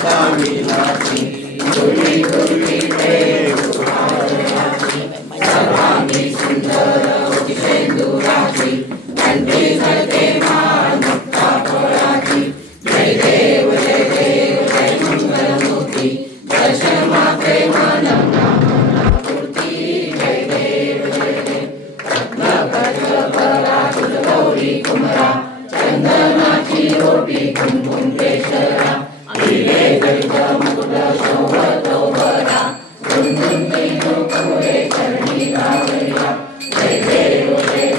विलासी दुर्वी दुर्वी देव सर्वांगी सुंदर उदिशेंदुराची कंठी झळके माळ मुक्ता फळाची जय देव जय मंगलमूर्ती दर्शन मात्रे मन नामपूर्ती जय देव रत्नपत्र पराशुर गौरी कुमरा चंदनाची ओटी कुंकुम केशरा दिले जैत मुकुट शोभतो बरा गुणगुणती लोकमुळे चरणी लावल्या जय देव जय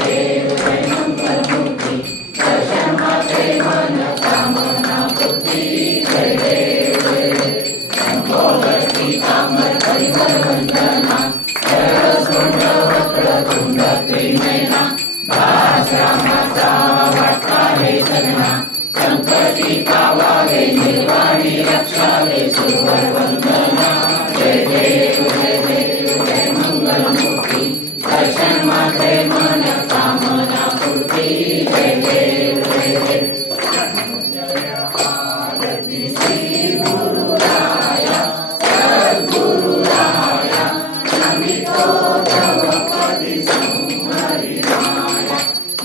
मंगलमूर्ती दर्शन मात्रे मन कामना पूर्ती जय देव शंभोवरती कामर परिमल वंदना सोंड वक्र तुंड त्रिनयना दास रामाचा वाटता हे सगना संकटी पावावे निर्वाणी रक्षावे सुरवर वंदना जय देव जय मंगलमूर्ती दर्शन मात्रे मन कामना पूर्ती जय देव आरती श्री गुरुराया सद्गुरुराया नमितो तव पदी संहरी माया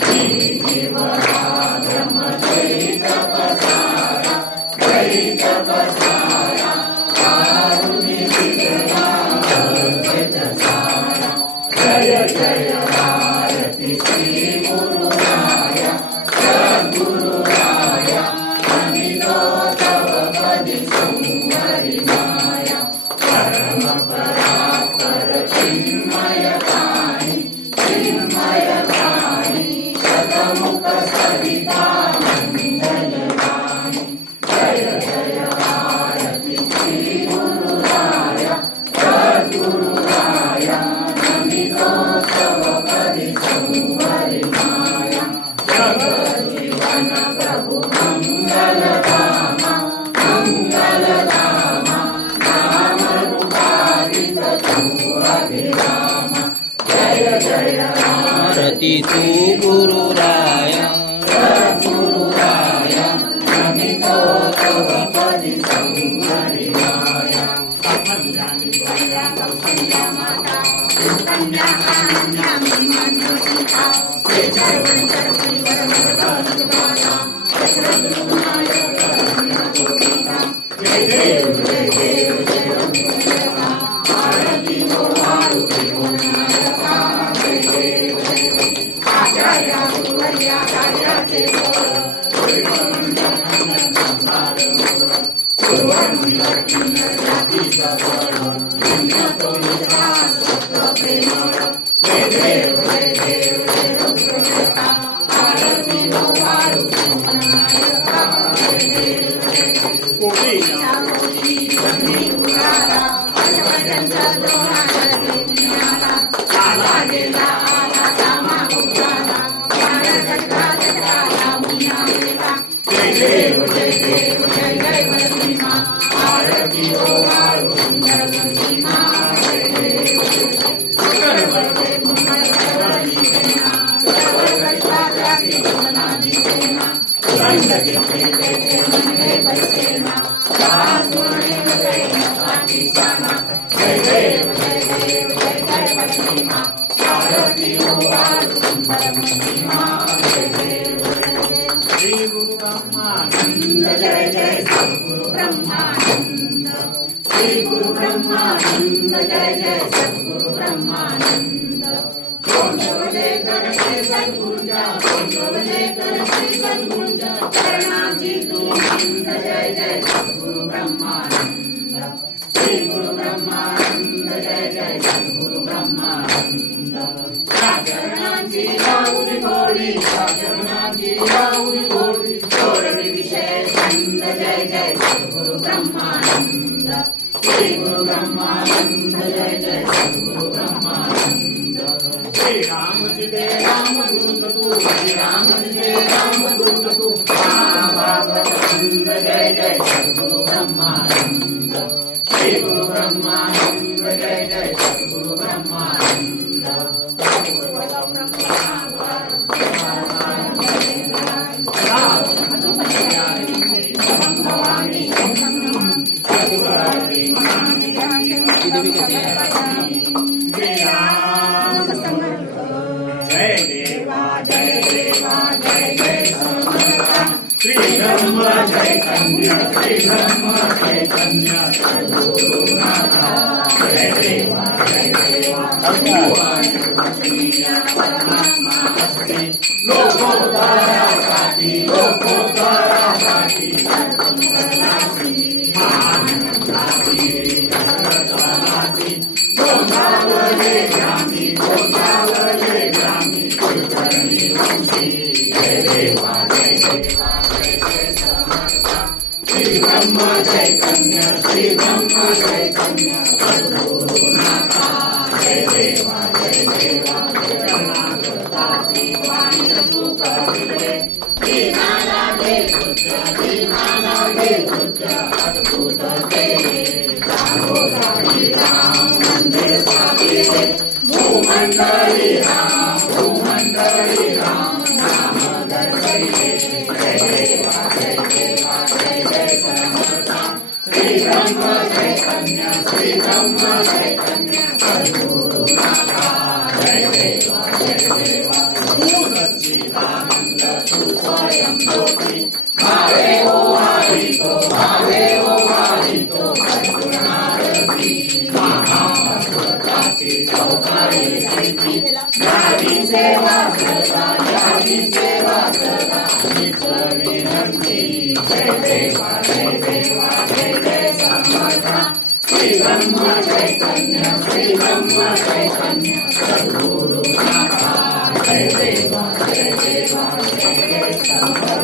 जीवना ब्रह्मचैत पसारा चैत पसारा कारुणी सिद्धया सर्ववेद सारा जय जय आरती श्री गुरुराया सद्गुरुराया नमितो तव पदी संहरी माया परम परात्पर चिन्मय काणी शतमुख सविता मंगलवाणी जय जय आरती श्री गुरुराया सद्गुरुराया नमितो तव पदी संहरी माया जगज्जीवन प्रभु मंगलधामा नाम रूपादिक तू अभिरामा जय जय आरती तू गुरुराया सद्गुरुराया नमितो तव पदी संहरी माया कल्याणी कल्या कौसल्या माता कन्या आनंद्या महिमान्यो सीता जय वंचर परिवर मृतोनित माता दशरथ विनायक गीता जय देव जय रघुनायका आरती हो मारुती हो नायका जय देव आचार्या गुरुवर्या कार्याचे फळ श्री गुरु ब्रह्मानंद जय जय सद्गुरु ब्रह्मानंद श्री गुरु ब्रह्मानंद जय जय सद्गुरु ब्रह्मानंद गोंधवले करते सद्गुरुजा गोंधवले करते सद्गुरुजा शरणाची तू नंद जय जय सद्गुरु ब्रह्मानंद श्री गुरु ब्रह्मानंद जय जय सद्गुरु ब्रह्मानंद चरणाची राहुरी घोडी चरणाची राहुरी घोडी गौरवी विशेष छंद जय जय सद्गुरु ब्रह्मानंद श्री गुरु ब्रह्मानंद जय जय सद्गुरु ब्रह्मानंद श्री रामजी दे रामदूत तू श्री रामजी दे रामदूत तू भागवत जय जय सद्गुरु ब्रह्मानंद श्री गुरु ब्रह्मानंद जय जय सद्गुरु ब्रह्मानंद शिवरात्रि महावीरांते जय राम समर्थ जय देवा जय देवा जय जय समर्थ श्री ब्रह्म चैतन्य श्री ब्रह्म चैतन्य सद्गुरुनाथा जय देवा जय देवा परमात्मा अस्ति लोकोद्धारासाठी लोकोद्धारासाठी गोंदावले ग्रामी गोंदावले ग्रामी कुलकर्णी वंशी जय देवा जय देवा जय जय समर्था श्री ब्रह्म चैतन्य श्री ब्रह्म चैतन्य सद्गुरुनाथा जय देवा जय देवा शरणागतासी वाणी सुखविले दीनाला दे पुत्र दीनाला दे पुत्र अद्भुत केले दामोदरी राम मंदिर स्थापिले भूमंडळी राम नाम दर्शविले जय देवा जय जय समर्था श्री ब्रह्म चैतन्य सद्गुरुनाथा जय देवा तू सच्चिदानंद तू स्वयं ज्योती भावे ओ हरितो सद्गुणारती महाभक्ताची चौकारी स्थिती यावी सेवा सदा हीच विनंती जय देवा जय जय समर्था श्री ब्रह्म चैतन्य सद्गुरुनाथा जय देवा जय जय समर्था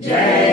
जय